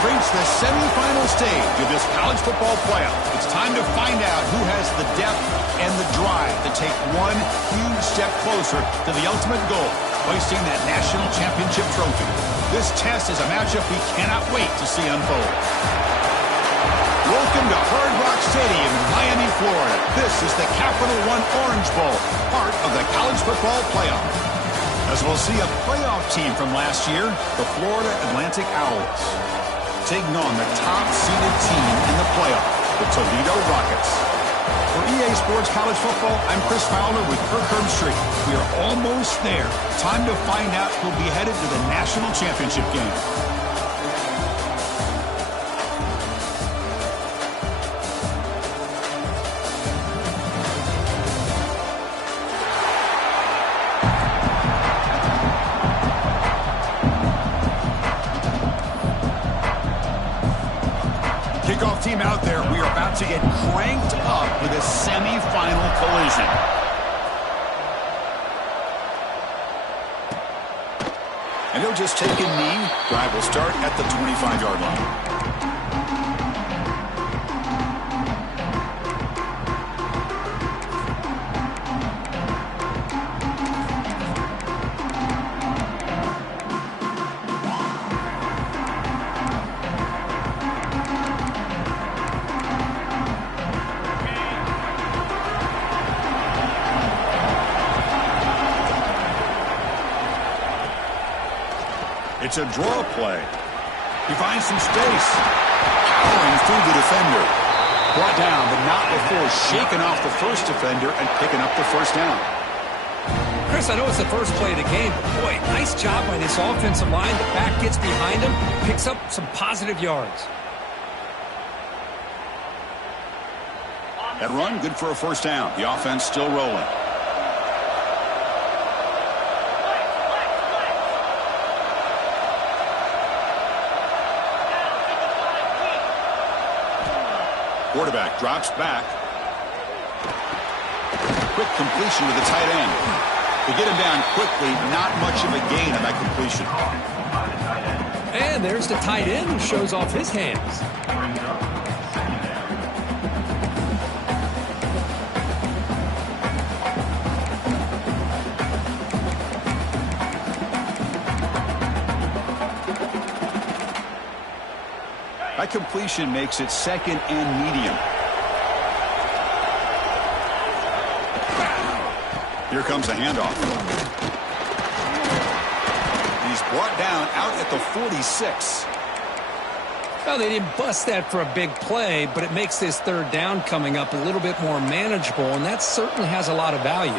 have reached the semifinal stage of this college football playoff. It's time to find out who has the depth and the drive to take one huge step closer to the ultimate goal, hoisting that national championship trophy. This test is a matchup we cannot wait to see unfold. Welcome to Hard Rock Stadium in Miami, Florida. This is the Capital One Orange Bowl, part of the college football playoff. As we'll see a playoff team from last year, the Florida Atlantic Owls, taking on the top-seeded team in the playoff, the Toledo Rockets. For EA Sports College Football, I'm Chris Fowler with Kirk Herbstreit. We are almost there. Time to find out who'll be headed to the national championship game. Kickoff team out there. We are about to get cranked up with a semi-final collision. And he'll just take a knee. Drive will start at the 25-yard line. It's a draw play. He finds some space. Powering through the defender. Brought down, but not before shaking off the first defender and picking up the first down. Chris, I know it's the first play of the game, but boy, nice job by this offensive line. The back gets behind him, picks up some positive yards. That run, good for a first down. The offense still rolling. Quarterback drops back. Quick completion to the tight end. To get him down quickly, not much of a gain on that completion. And there's the tight end who shows off his hands. That completion makes it second and medium. Here comes a handoff. He's brought down out at the 46. Well, they didn't bust that for a big play, but it makes this third down coming up a little bit more manageable, and that certainly has a lot of value.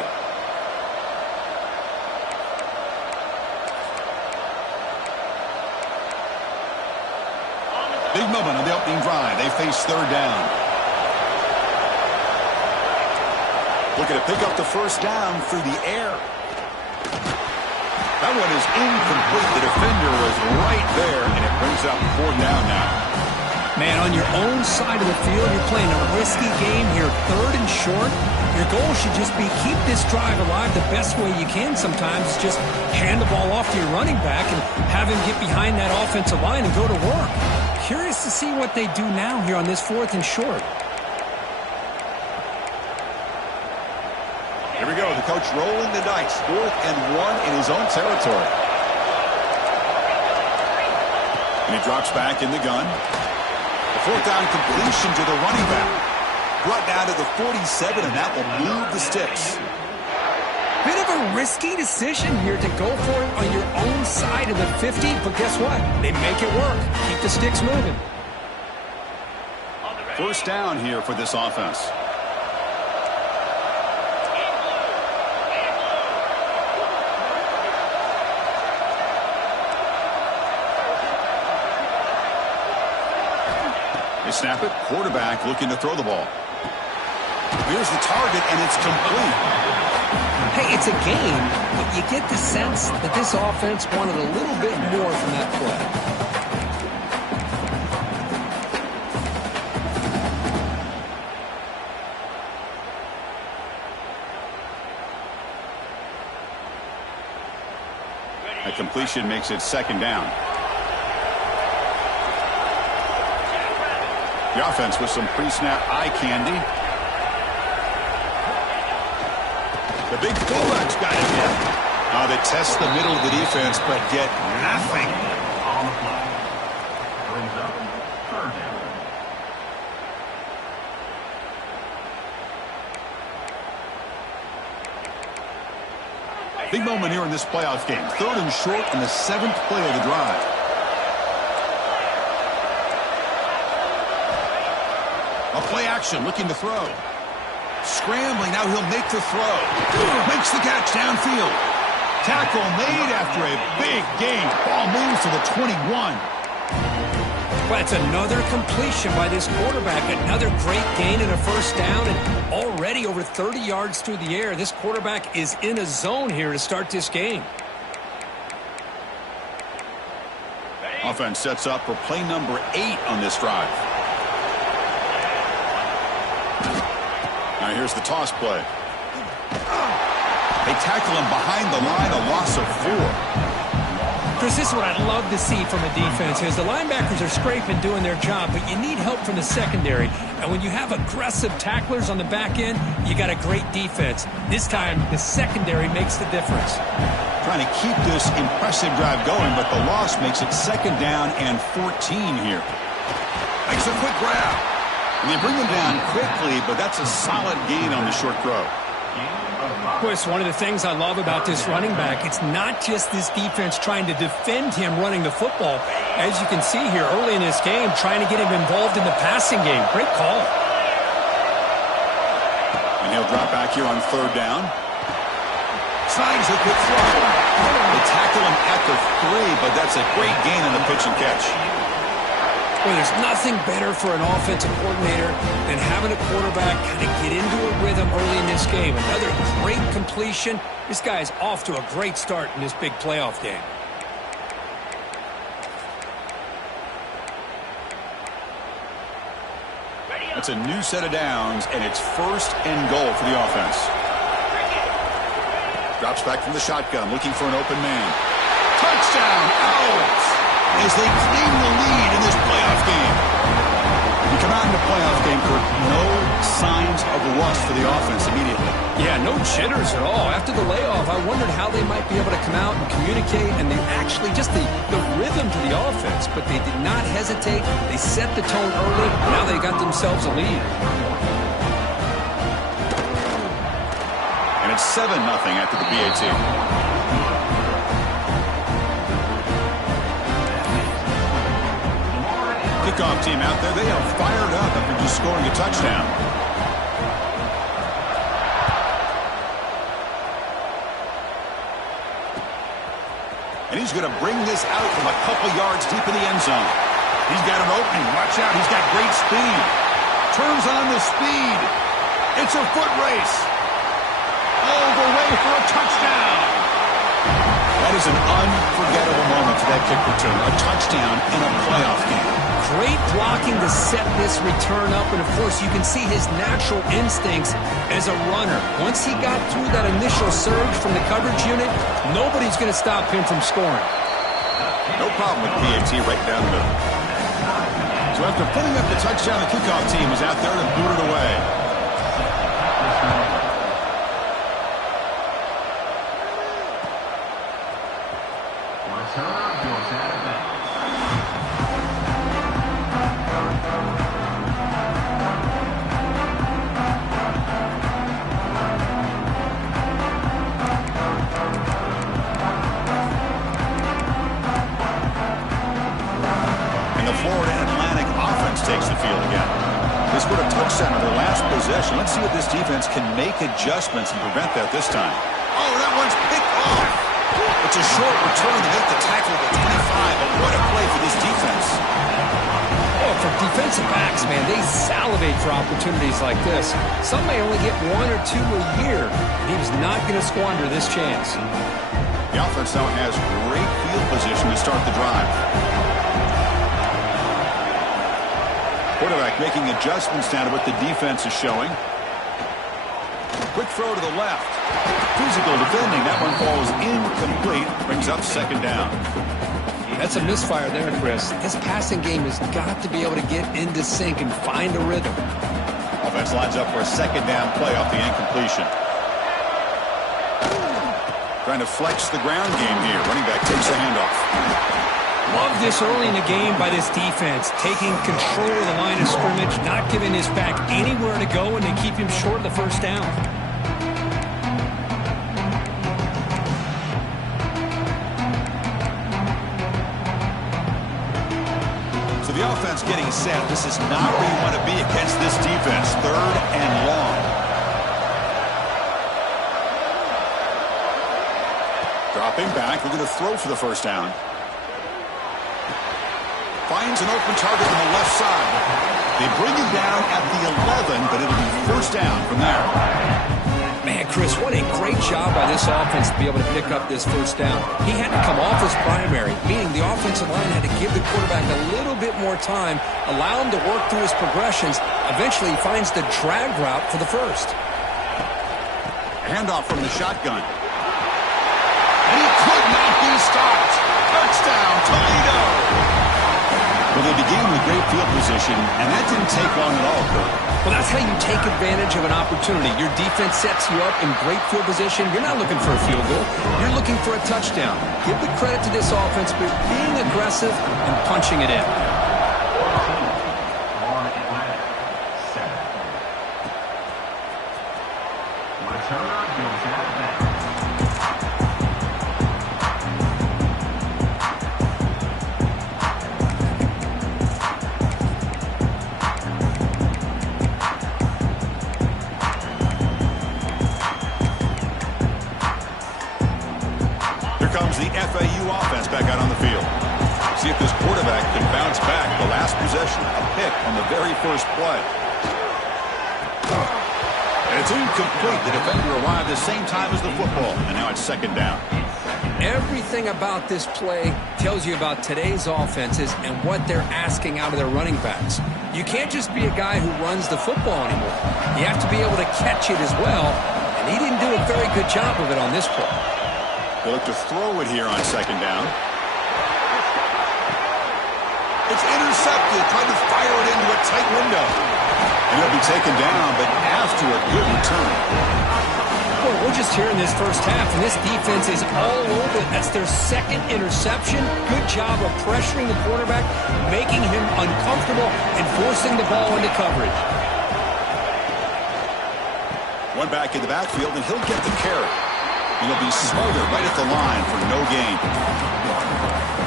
Big moment on the opening drive. They face third down. Looking to pick up the first down through the air. That one is incomplete. The defender was right there, and it brings up fourth down now. Man, on your own side of the field, you're playing a risky game here, third and short. Your goal should just be keep this drive alive the best way you can sometimes. Is just hand the ball off to your running back and have him get behind that offensive line and go to work. Curious to see what they do now here on this fourth and short. Here we go. The coach rolling the dice. 4th and 1 in his own territory. And he drops back in the gun. The fourth down completion to the running back. Brought down to the 47, and that will move the sticks. Bit of a risky decision here to go for it on your own side of the 50, but guess what? They make it work. Keep the sticks moving. First down here for this offense. They snap it. Quarterback looking to throw the ball. Here's the target, and it's complete. Hey, it's a game, but you get the sense that this offense wanted a little bit more from that play. That completion makes it second down. The offense with some pre-snap eye candy. The big fullback's got it in. They test the middle of the defense, but get nothing. On the play. Brings up third down. Big moment here in this playoff game. 3rd and short in the 7th play of the drive. A play action, looking to throw. Scrambling, now he'll make the throw. Makes the catch downfield. Tackle made after a big gain. Ball moves to the 21. Well, that's another completion by this quarterback. Another great gain and a first down, and already over 30 yards through the air. This quarterback is in a zone here to start this game. Offense sets up for play number 8 on this drive. Now here's the toss play. They tackle him behind the line, a loss of 4. Chris, this is what I'd love to see from a defense is the linebackers are scraping, doing their job, but you need help from the secondary. And when you have aggressive tacklers on the back end, you got a great defense. This time, the secondary makes the difference. Trying to keep this impressive drive going, but the loss makes it 2nd down and 14 here. Makes a quick grab. And they bring them down quickly, but that's a solid gain on the short throw. Chris, one of the things I love about this running back, it's not just this defense trying to defend him running the football. As you can see here early in this game, trying to get him involved in the passing game. Great call. And he'll drop back here on 3rd down. Signs a quick throw. They tackle him at the 3, but that's a great gain on the pitch and catch. Well, there's nothing better for an offensive coordinator than having a quarterback kind of get into a rhythm early in this game. Another great completion. This guy's off to a great start in this big playoff game. It's a new set of downs, and it's 1st and goal for the offense. Drops back from the shotgun, looking for an open man. Touchdown, Owls! As they claim the lead in this playoff game. You come out in the playoff game, Kurt, no signs of rust for the offense immediately. Yeah, no jitters at all. After the layoff, I wondered how they might be able to come out and communicate, and they actually just the rhythm to the offense, but they did not hesitate. They set the tone early. Now they got themselves a lead. And it's 7-0 after the BAT. Kickoff team out there, they are fired up after just scoring a touchdown. And he's going to bring this out from a couple yards deep in the end zone. He's got an opening. Watch out. He's got great speed. Turns on the speed. It's a foot race. All the way for a touchdown. That is an unforgettable moment for that kick return. A touchdown in a playoff game. Great blocking to set this return up, and of course you can see his natural instincts as a runner. Once he got through that initial surge from the coverage unit, nobody's going to stop him from scoring. No problem with PAT right down the middle. So after putting up the touchdown, the kickoff team is out there to boot it away. Let's see if this defense can make adjustments and prevent that this time. Oh, that one's picked off. It's a short return to make the tackle at the 25, but what a play for this defense. Oh, for defensive backs, man, they salivate for opportunities like this. Some may only get 1 or 2 a year, and he was not going to squander this chance. The offense now has great field position to start the drive. Quarterback making adjustments down to what the defense is showing. Quick throw to the left. Physical defending. That one falls incomplete. Brings up 2nd down. That's a misfire there, Chris. His passing game has got to be able to get into sync and find a rhythm. Offense lines up for a second down play off the incompletion. Trying to flex the ground game here. Running back takes the handoff. Love this early in the game by this defense, taking control of the line of scrimmage, not giving his back anywhere to go, and they keep him short of the first down. So the offense getting set. This is not where you want to be against this defense. 3rd and long. Dropping back. We're going to throw for the first down. Finds an open target on the left side. They bring him down at the 11, but it'll be first down from there. Man, Chris, what a great job by this offense to be able to pick up this first down. He had to come off his primary, meaning the offensive line had to give the quarterback a little bit more time, allow him to work through his progressions. Eventually, he finds the drag route for the first. Handoff from the shotgun. And he could not be stopped. Touchdown, Toledo. Well, they began with great field position, and that didn't take long at all, Kurt. Well, that's how you take advantage of an opportunity. Your defense sets you up in great field position. You're not looking for a field goal. You're looking for a touchdown. Give the credit to this offense for being aggressive and punching it in. Comes the FAU offense back out on the field. See if this quarterback can bounce back. The last possession, a pick on the very first play. And it's incomplete. The defender arrived the same time as the football, and now it's second down. Everything about this play tells you about today's offenses and what they're asking out of their running backs. You can't just be a guy who runs the football anymore. You have to be able to catch it as well, and he didn't do a very good job of it on this play. They look to throw it here on second down. It's intercepted. Trying to fire it into a tight window. And it'll be taken down, but after a good return. Well, we're just here in this first half, and this defense is all over it. That's their second interception. Good job of pressuring the quarterback, making him uncomfortable, and forcing the ball into coverage. One back in the backfield, and he'll get the carry. He'll be smothered right at the line for no gain.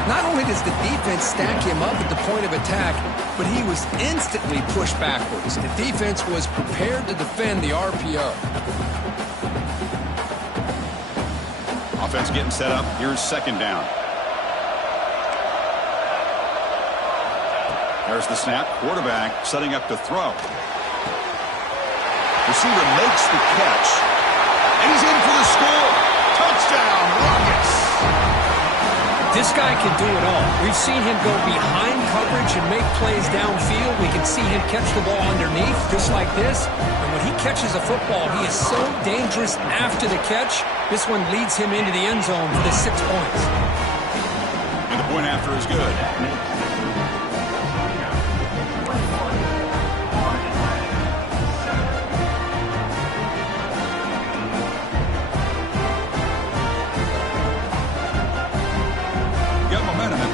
Not only does the defense stack him up at the point of attack, but he was instantly pushed backwards. The defense was prepared to defend the RPO. Offense getting set up. Here's second down. There's the snap. Quarterback setting up to throw. Receiver makes the catch. And he's in for the score. Touchdown, Rockets. This guy can do it all. We've seen him go behind coverage and make plays downfield. We can see him catch the ball underneath, just like this. And when he catches a football, he is so dangerous after the catch. This one leads him into the end zone for the 6 points. And the point after is good.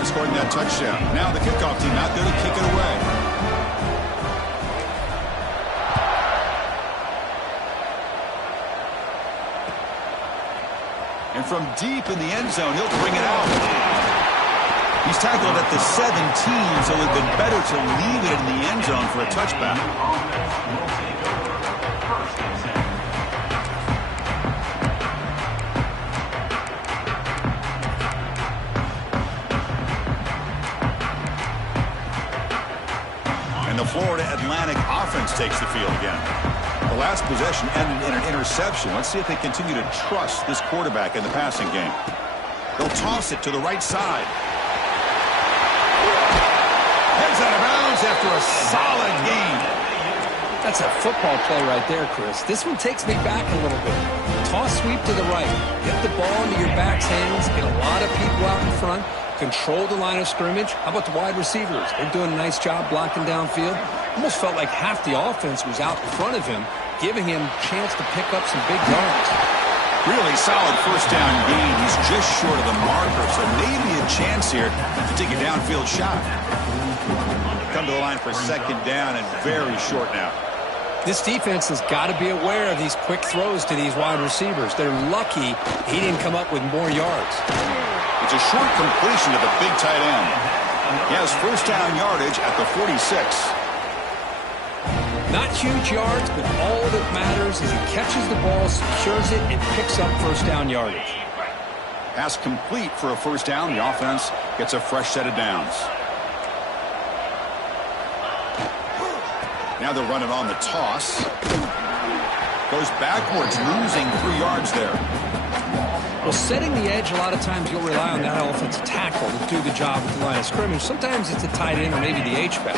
Scoring that touchdown. Now the kickoff team out there to kick it away. And from deep in the end zone, he'll bring it out. He's tackled at the 17, so it would have been better to leave it in the end zone for a touchback. The Florida Atlantic offense takes the field again. The last possession ended in an interception. Let's see if they continue to trust this quarterback in the passing game. They'll toss it to the right side. Heads out of bounds after a solid gain. That's a football play right there, Chris. This one takes me back a little bit. Toss sweep to the right. Get the ball into your back's hands. Get a lot of people out in front. control the line of scrimmage. How about the wide receivers? They're doing a nice job blocking downfield. Almost felt like half the offense was out in front of him, giving him a chance to pick up some big yards. Really solid first down gain. He's just short of the marker, so maybe a chance here to take a downfield shot. Come to the line for second down and very short now. This defense has got to be aware of these quick throws to these wide receivers. They're lucky he didn't come up with more yards. It's a short completion to the big tight end. He has first down yardage at the 46. Not huge yards, but all that matters is he catches the ball, secures it, and picks up first down yardage. Pass complete for a first down. The offense gets a fresh set of downs. Now they're running on the toss. Goes backwards, losing 3 yards there. Well, setting the edge, a lot of times you'll rely on that offensive tackle to do the job at the line of scrimmage. Sometimes it's a tight end or maybe the H-back.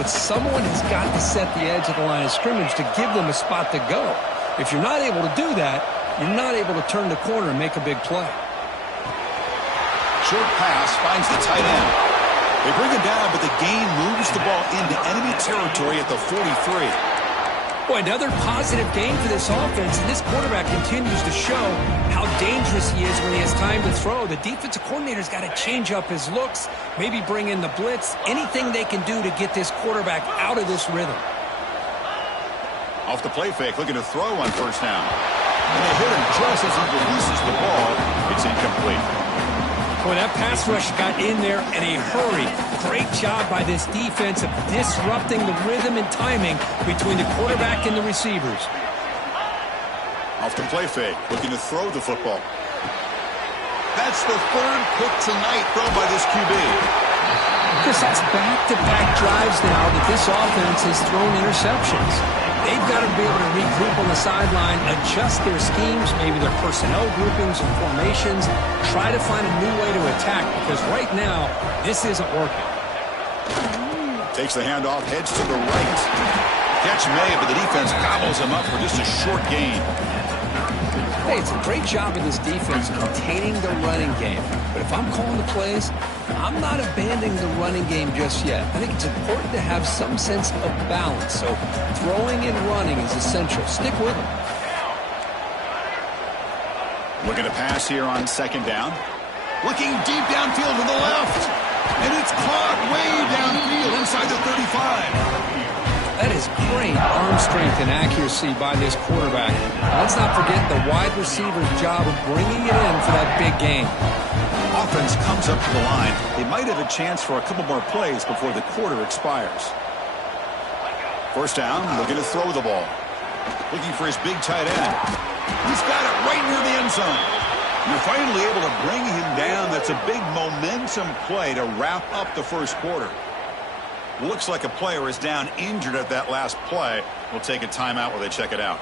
But someone has got to set the edge of the line of scrimmage to give them a spot to go. If you're not able to do that, you're not able to turn the corner and make a big play. Short pass finds the tight end. They bring it down, but the gain moves the ball into enemy territory at the 43. Boy, another positive game for this offense, and this quarterback continues to show how dangerous he is when he has time to throw. The defensive coordinator's got to change up his looks, maybe bring in the blitz, anything they can do to get this quarterback out of this rhythm. Off the play fake, looking to throw on first down. And they hit him just as he releases the ball. It's incomplete. Boy, that pass rush got in there in a hurry. Great job by this defense of disrupting the rhythm and timing between the quarterback and the receivers. Off the play fake, looking to throw the football. That's the third pick tonight thrown by this QB. Chris, that's back-to-back drives now that this offense has thrown interceptions. They've got to be able to regroup on the sideline, adjust their schemes, maybe their personnel groupings and formations, try to find a new way to attack, because right now, this isn't working. Takes the handoff, heads to the right. Catch made, but the defense gobbles him up for just a short gain. Hey, it's a great job of this defense containing the running game. But if I'm calling the plays, I'm not abandoning the running game just yet. I think it's important to have some sense of balance. So throwing and running is essential. Stick with them. Looking to pass here on second down. Looking deep downfield to the left. And it's caught way downfield inside the 35. That is great arm strength and accuracy by this quarterback. Let's not forget the wide receiver's job of bringing it in for that big game. Offense comes up to the line. They might have a chance for a couple more plays before the quarter expires. First down, looking to throw the ball. Looking for his big tight end. He's got it right near the end zone. You're finally able to bring him down. That's a big momentum play to wrap up the first quarter. Looks like a player is down injured at that last play. We'll take a timeout while they check it out.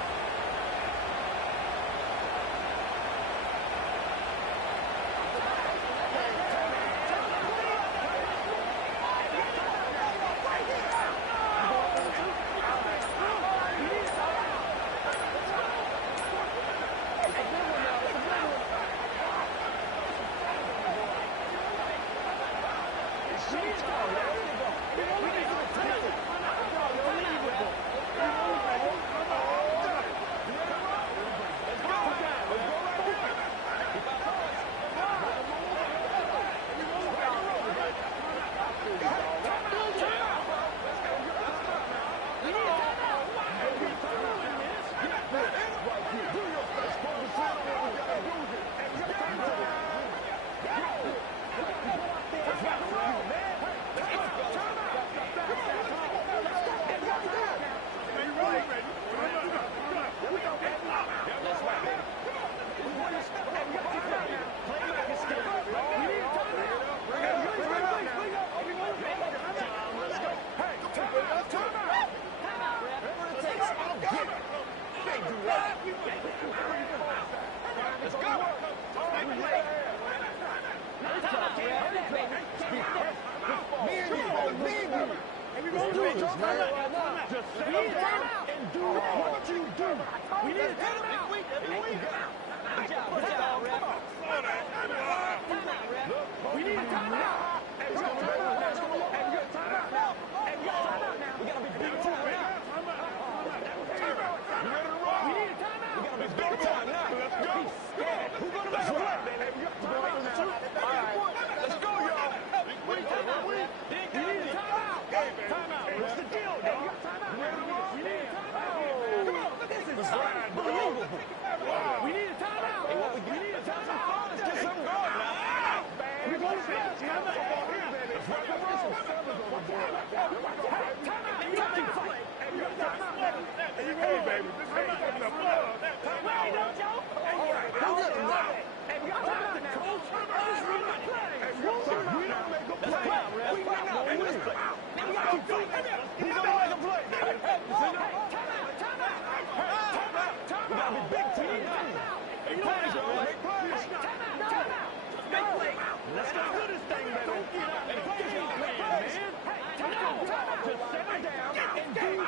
He's gonna make a play. We got a big team. Big plays, y'all. Big plays. Let's go do this thing, baby. Big plays, y'all. Man. Just settle down and do